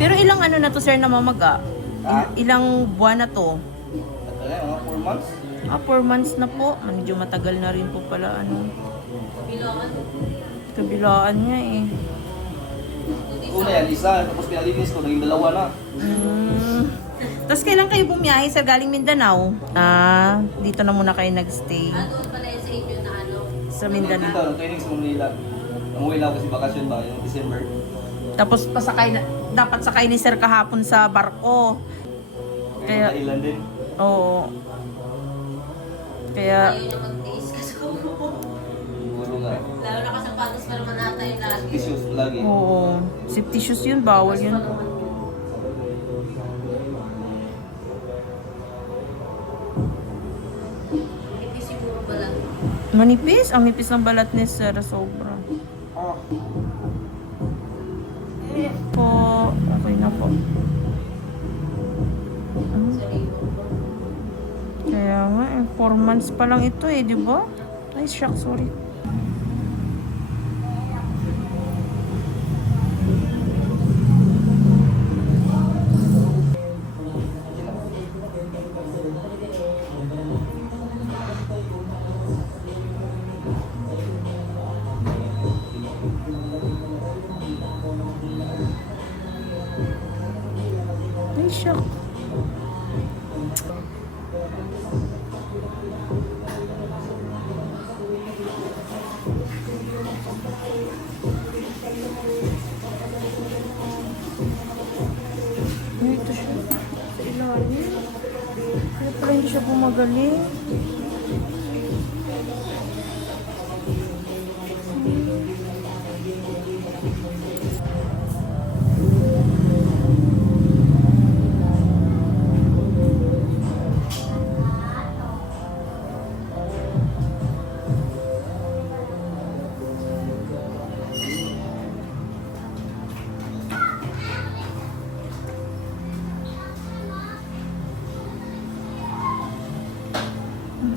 Pero ilang ano na to sir na mamaga? Ah? Ilang buwan na to? Tagal na, mga 4 months. 4 months na po. Medyo matagal na rin po pala ano. Kabilaan niya eh. Una yan, isa. Tapos pinalinis ko, naging 2 na. Tapos kailan kayo bumiyahe sir galing Mindanao? Dito na muna kayo nagstay. Doon pala yung sa inyo na ano. Sa Dito, Mindanao. nung training sa Manila. Umuwi lang ako kasi bakasyon ba, yung December. Tapos dapat sakay ni sir kahapon sa barko. Kaya Kaya, ilan din. oo. Kaya, Ayaw niya magtiis kasi Siguro nga. lalo na kasapatos pa naman ata yung lagi. Issues lagi. oo. Safety shoes yun, bawal yun. Hindi siguro pala. Manipis? Ang nipis ng balat ni sir, sobra. Po, okay na po. Sarili. Kaya nga, 4 months pa lang ito eh, di ba? Ay, shock, sorry. Ay, shock. Ito siya. Sa ilalim. Kaya pala hindi siya bumagaling.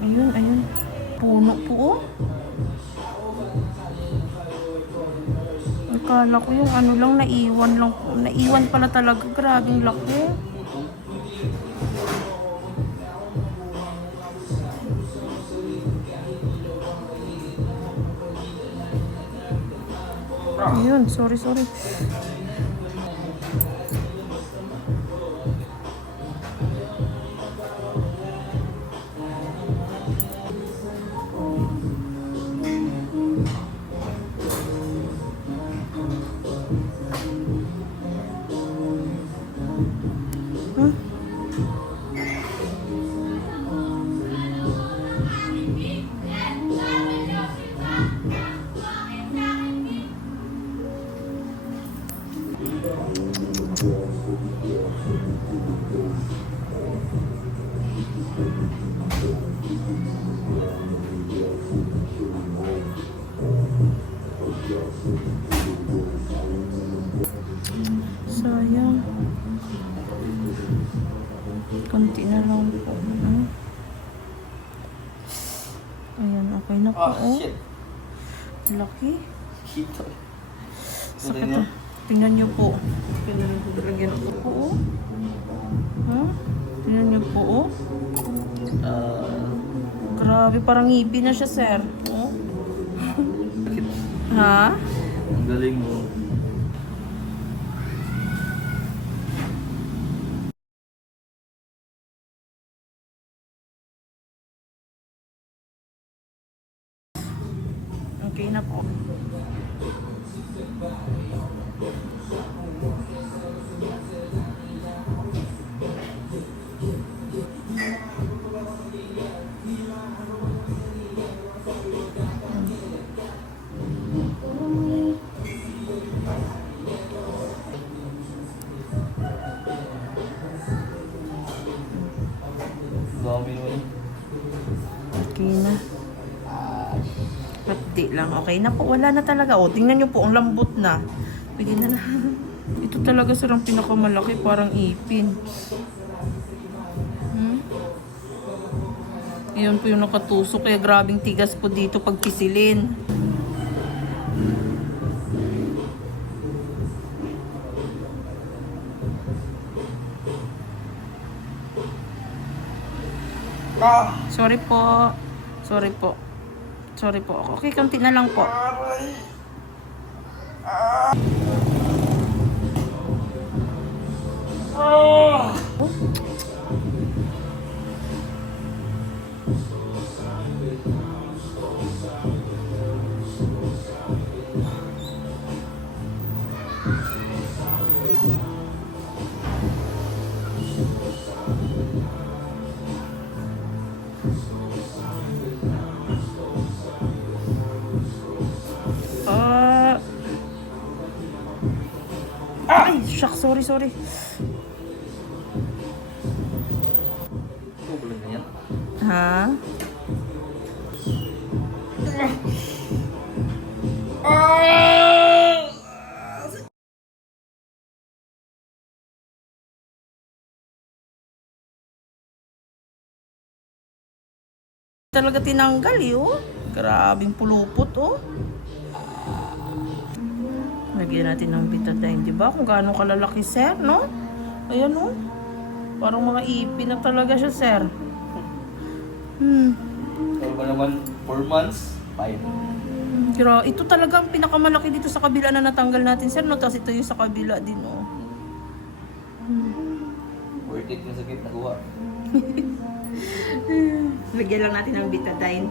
Ayun, ayun. Puno po, oh. Akala ko yung ano lang, naiwan lang po. Naiwan pala talaga. Grabing laki. Ayun, sorry, sorry. Sayang. Konti na lang po. Ayan, okay na po. Ah, shit. Laki. Hito. Sakit na. Tingnan niyo po. Lagyan ko po. Tingnan niyo po. Grabe, parang ngipin na siya, sir. Ha? Ang galing mo. Okay na po. Dami mo yun. Okay na. Pati lang. Okay na po. Wala na talaga. O, tingnan nyo po. Ang lambot na. Bigyan na lang. Ito talaga sir ang pinakamalaki. Parang ipin. Yun po yung nakatusok. Kaya grabing tigas po dito pag pisilin. Sorry po. Sorry po. Sorry po. Okay, konti na lang po. Ay, shucks. Sorry, sorry. Ito, bulan na yan. Ha? Talaga tinanggal oh. Grabing pulupot oh. Lagyan natin ng betadine, di ba? Kung gaano kalalaki, sir, no? Ayan oh. Parang mga ipin na talaga siya, sir. Pero ba naman, 4 months, 5. Ito talaga ang pinakamalaki dito sa kabila na natanggal natin, sir, no? Tapos ito yung sa kabila din, oh. Worth it yung sakit na kuha. Lagyan lang natin ng betadine.